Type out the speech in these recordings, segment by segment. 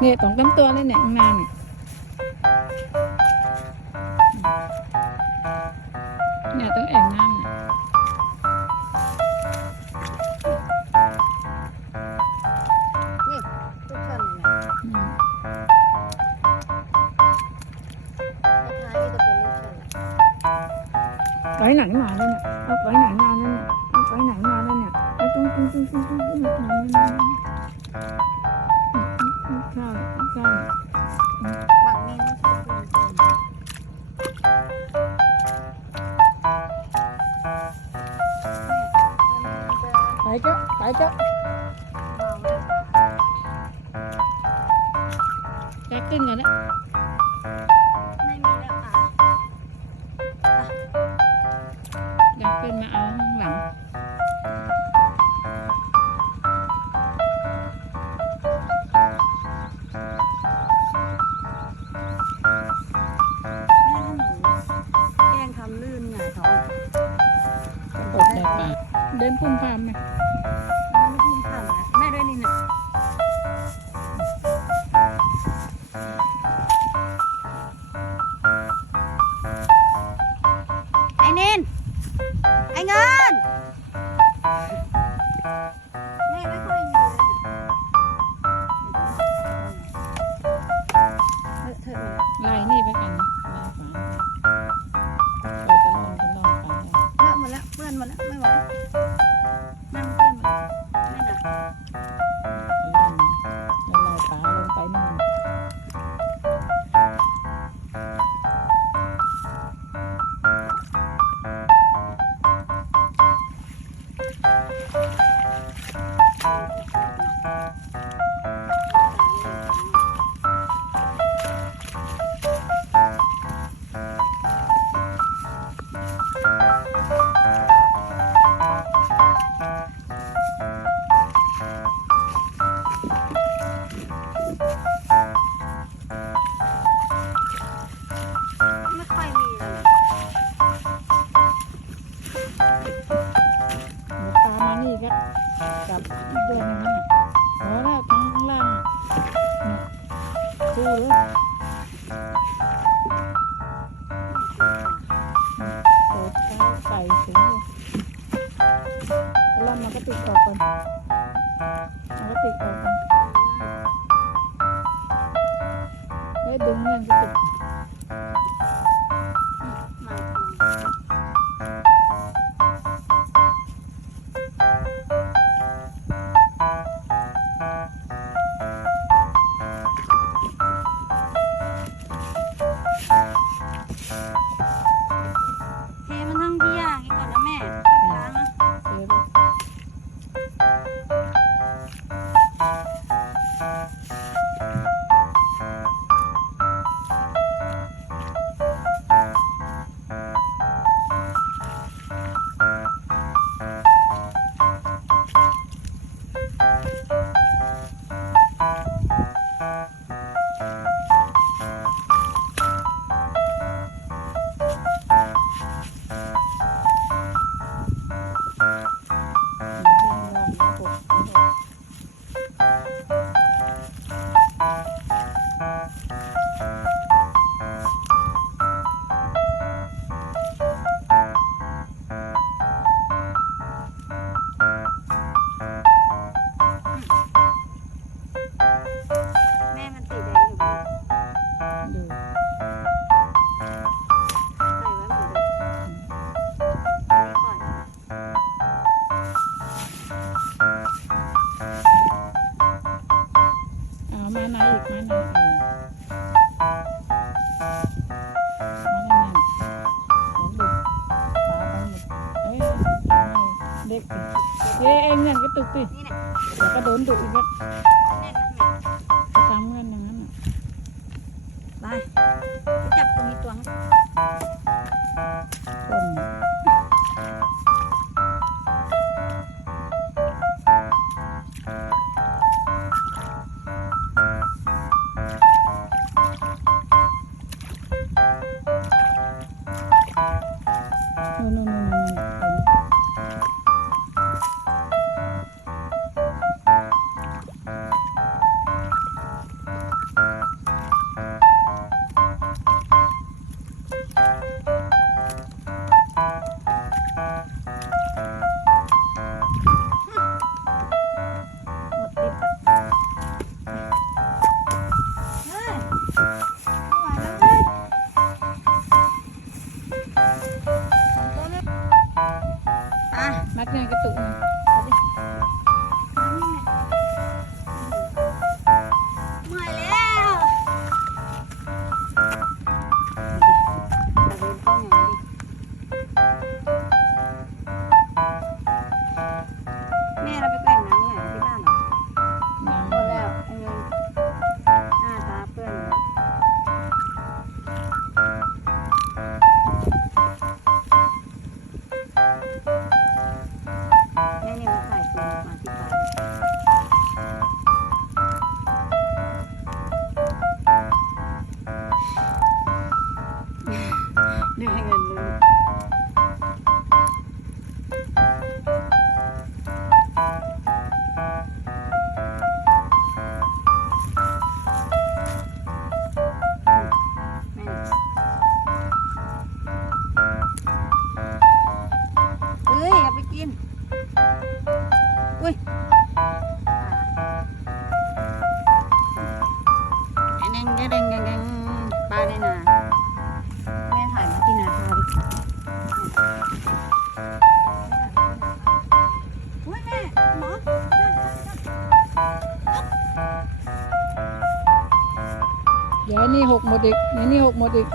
เนี่ยสองตั้มตัวเลยเนี่ยข้างหน้าเนี่ยเนี่ยต้องแอ่งน้ำเนี่ยนี่ทุกคนเลยนะอืมท้ายๆก็จะเป็นลูกชือกแหละไปไหนมาแล้วเนี่ยเอาไปไหนมาแล้วเนี่ยเอาไปไหนมาแล้วเนี่ยเอาตุ้งตุ้งตุ้งตุ้งตุ้งตุ้งตุ้งตุ้ง ใช่ใช่ไปเจ้าไปเจ้าแกกินกันนะ เดินพุ่มพามไหมไม่พุ่งผ่านนะแม่ด้วยนี่นะไอ้เนนไอ้เงิน นี่ก็จับอีกเดือนนึงนั่นน่ะพอแล้วทั้งข้างล่างคู่เลยเปิดเท้าใส่ถุงเลยแล้วมันก็ติดออกก่อนมันก็ติดออกก่อนเฮ้ยดึงเนี่ Música ล็กเย้เองเนี่ยก็ตึกติก็โดนตุกอีกแล้วทำกันอย่างนั้นไปจับตัวมีตัว 那应该够。ui đen đen đen đen đen ba đây nè. Nghe thoải mái tin nào thôi ui, nè nó dạ ni hụt một địch ni hụt một địch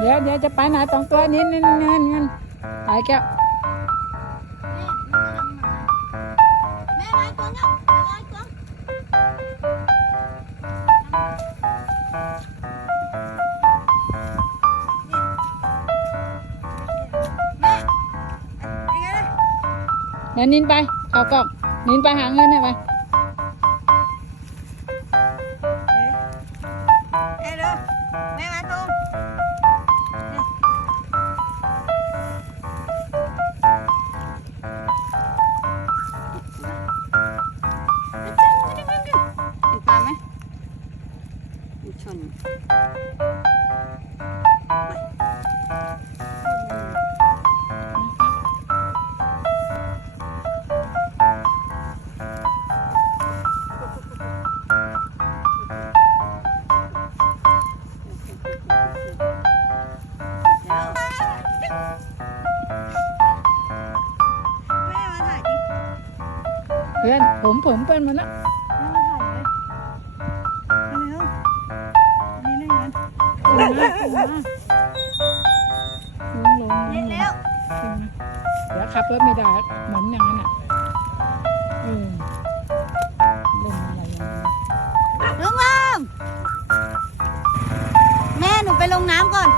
เดี๋ยวเดี๋ยวจะไปไหนสองตัวนี้นี่นี่นี่ไปแก้วเดี๋ยวนินไปเอากล้องนินไปหาเงินให้ไป เพื่อนผมผมเป็นมันนะ ลงลงแล้วเดี๋ยวขับรถไม่ได้เหมือนอย่างนั้นอะเออเล่งอะไรอย่างนี้ลุงลุงแม่หนูไปลงน้ำก่อน